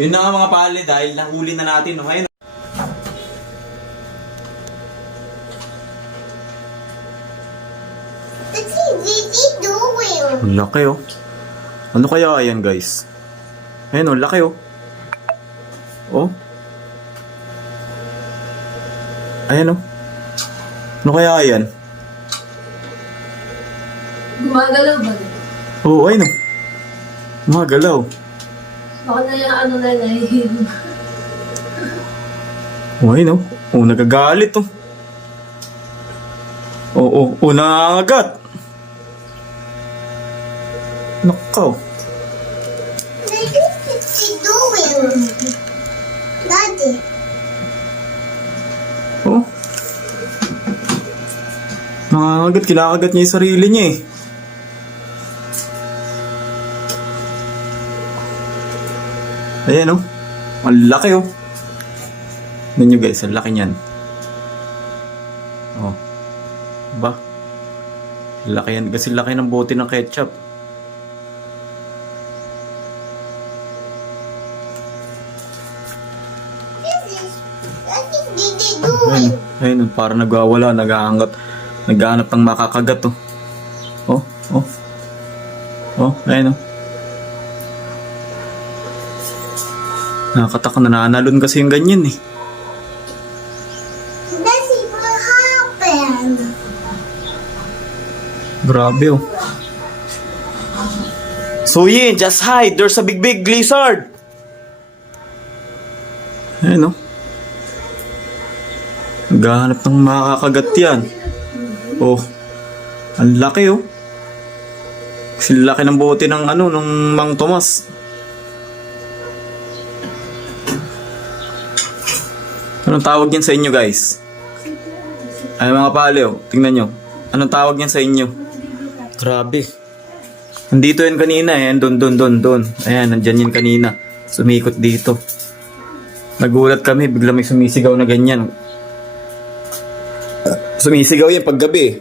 Yun na nga mga pale, dahil nahuli na natin. No? Ayun. What's he doing? Ang laki oh. Ano kaya yan guys? Ayun oh, laki oh. Oh. Ayan oh. Ano kaya yan? Gumagalaw ba? Oo, ayun oh. Magalaw. Baka na yung ano na nahihilo. Oh, ayun oh. Oh, nagagalit oh. Oo, oh, nangangagat. Nakaw. What's he doing? Daddy. Oh. Nangangagat, kinakagat niya yung sarili niya eh. Ayan oh. Ang laki oh. Tignan nyo guys, ang laki niyan. Oh. Ba? Laki yan. Kasi laki ng bote ng ketchup. What is Didi doing? Ayun, ayun, parang nagwawala, naghahanap ng makakagat oh. Oh, oh. Oh, ayun oh. Nakakataka, nananalon kasi yung ganyan eh. That's what happened. Grabe oh. So Yin, just hide. There's a big lizard. Ayun oh. Naghahanap ng makakagat yan. Oh. Ang laki oh. Kasi laki ng bote ng ano, ng Mang Tomas. Anong tawag yan sa inyo guys? Ay mga pale oh. Tingnan nyo. Anong tawag yan sa inyo? Grabe. Nandito yan kanina eh. Doon. Ayan, nandyan yan kanina. Sumikot dito. Nagulat kami. Bigla may sumisigaw na ganyan. Sumisigaw yan pag gabi.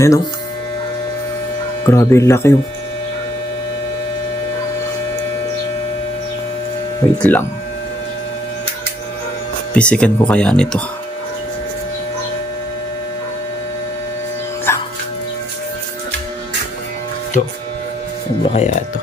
Ayan oh. Grabe yung laki oh. Wait lang. Pisikan ko kaya nito. Ito. Ano ba kaya ito?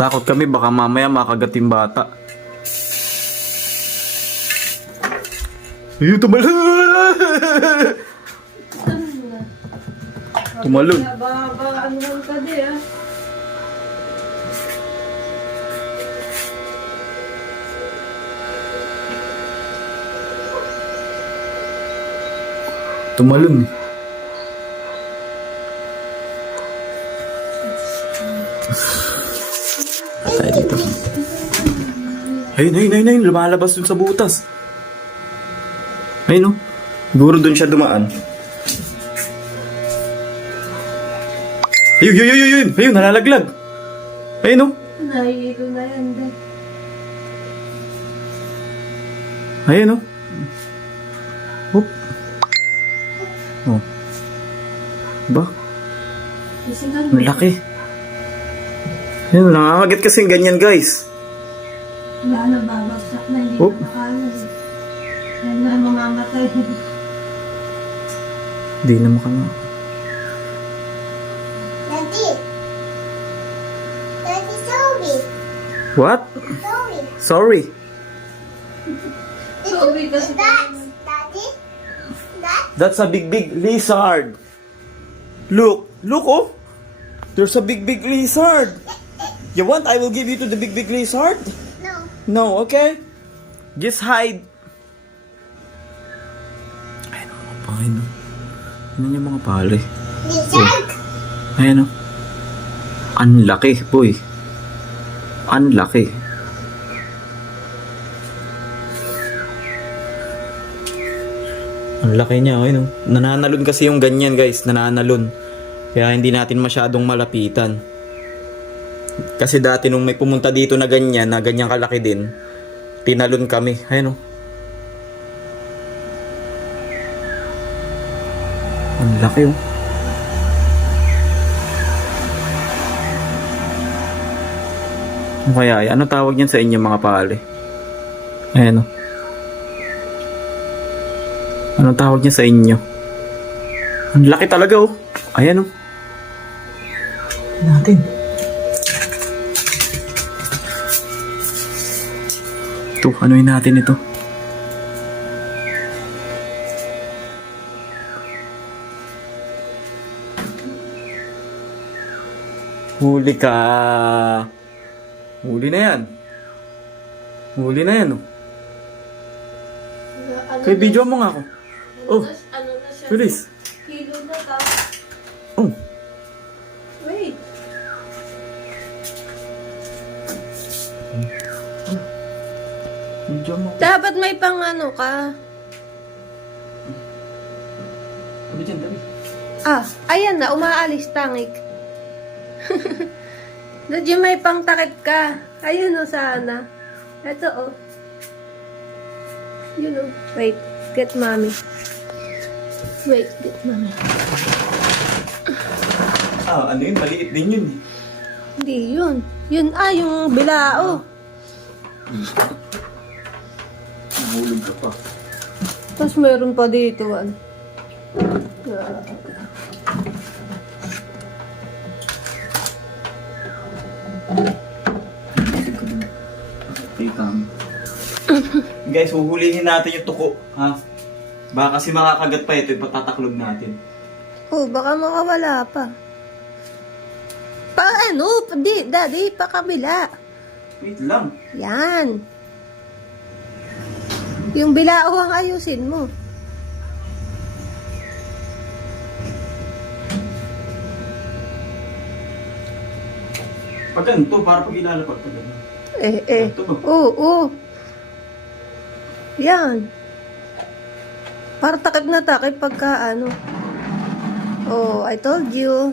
Takot kami baka mamaya makagat yung bata. Ayun, tumalon! Tumalon. Baka ano lang ka di ah. Tumalon. Patay dito. Ayun. Lumalabas dun sa butas. Ayun oh. Siguro dun siya dumaan. Ayun. Ayun, nalalaglag. Ayun oh. Nahihilo na yan din. Ayun oh. Hop. Oh. Ba? Isigan Ang laki. Ayun, nakakagat kasi ganyan guys. Wala na babagsak na hindi Oh. na makalas. Yan na mamamatay. Hindi na makana. Daddy. Daddy, sorry. What? Sorry. Sorry. Sorry kasi Daddy? That? That's a big lizard. Look oh. There's a big lizard. You want? I will give you to the big lizard. No. No, okay? Just hide. Ayun ang mga pahay no. Ano yung mga pale? Lizard? Ayan o. Ang laki, boy. Ang laki. Ang laki niya, ayun o. Nananalon kasi yung ganyan guys, nananalon. Kaya hindi natin masyadong malapitan. Kasi dati nung may pumunta dito na ganyan kalaki din, tinalon kami. Ayun o. Ang laki oh. Ano kaya yan? Ano tawag yan sa inyo mga pale? Ayan oh. Anong tawag niya sa inyo? Ang laki talaga oh. Ayan oh. Natin. Ito, anuin natin ito. Huli ka. Huli na yan. Huli na yan oh. Kaya video mo nga ako. Oh, Ano na siya? bilis. Kilo na ta. Oh, Wait. video mo. Dapat may pang ano ka. Tabi dyan, tabi. Ah, ayan na. Umaalis tangik. Dadyo may pang takip ka. Ayun o sana. Ito o. Yun o. Wait. Get mommy. Wait. Get mommy. Ah, ano yun? Maliit din yun eh. Hindi yun. Yun yung bilao. Nahulog ka pa. Tapos meron pa dito. Guys, huhulihin natin yung tuko, ha? Baka kasi makakagat pa ito, ipatataklog natin. Oh, baka makawala pa. Daddy, pa kabila. Wait lang. Yan. Yung bilao ang ayusin mo. Pag ganito, para pag ilalapag pa ganito. Ito ba? Oo. Yan. Para takip na takip pagka ano. Oh, I told you.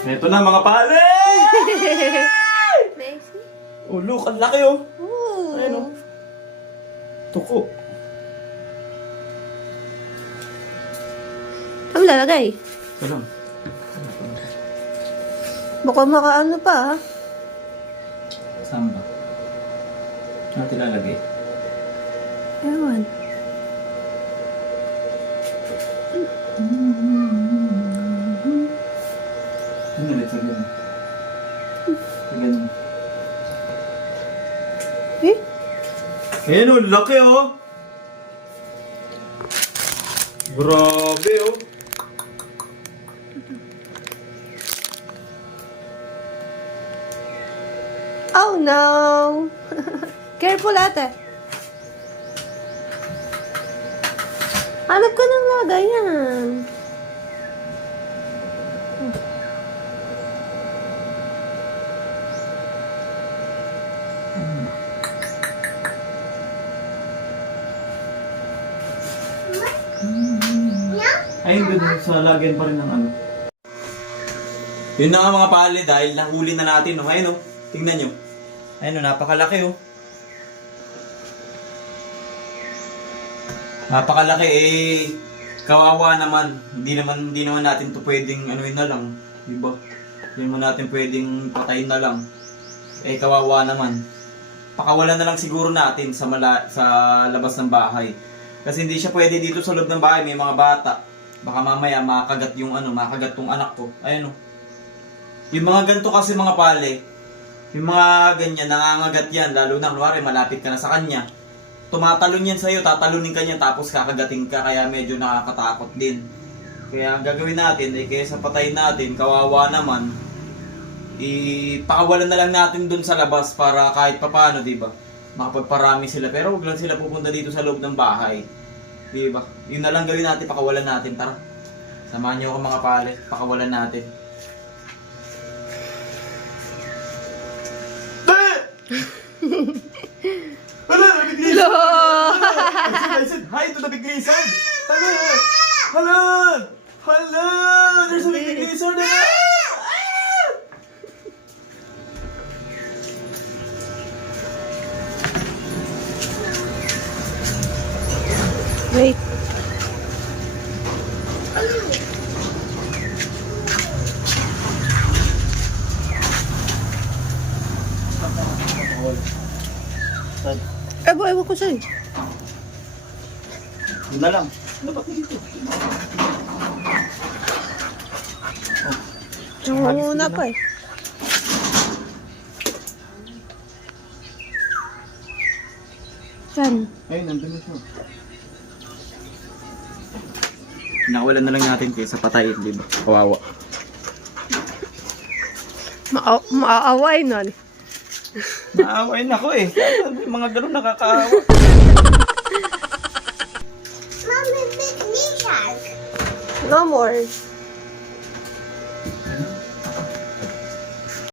Ito na mga pare! Messi? Oh, look, ang laki oh. Oo. Ayun oh. Tuko. Ano lalagay? Ito lang. Baka makaano pa ha? Saan ba? Ano tilalagay? Ewan. Ano ulit sa ganun? Sa ganun. Eh? Ayan oh, laki oh. Grabe oh. Oh no! Careful ate. Hanap ka ng lagayan. Ayun, dun sa lagyan pa rin ng ano. Yun na nga mga pali, dahil nahuli na natin. No? Ayun, oh. Tingnan nyo. Ayun, oh, napakalaki. Oh. Napakalaki. Kawawa naman. Hindi naman natin to pwedeng anuin na lang. Diba? Hindi naman natin pwedeng patayin na lang. Kawawa naman. Pakawalan na lang siguro natin sa labas ng bahay. Kasi hindi siya pwede dito sa loob ng bahay, may mga bata. Baka mamaya makagat yung makagat tong anak ko. Ayun oh. Yung mga ganito kasi mga pale, yung mga ganyan, nangangagat yan, lalo na kunwari malapit ka na sa kanya. Tumatalon yan sa'yo, tatalunin ka niya tapos kakagating ka, kaya medyo nakakatakot din. Kaya ang gagawin natin, kaysa patayin natin, kawawa naman, ipakawalan na lang natin dun sa labas para kahit papano, di ba? Makapagparami sila, pero huwag lang sila pupunta dito sa loob ng bahay. Di ba? Yun na lang gawin natin, pakawalan natin. Tara. Samahan niyo ako mga pale, pakawalan natin. Hala, nabig lizard! I said hi to the big lizard! Hala! Hala! Hala! There's a big lizard! Wait. Abo, ewan ko sa'yo. Yun na lang. Dapat dito. Nangunguna pa eh. Saan? Ayun, nandun na siya. Nakawalan na lang natin kaysa patayin, di ba? Kawawa. Maaaway nun. Naawain ako eh. May mga ganun nakakaawa. Mommy, big knee shark. No more.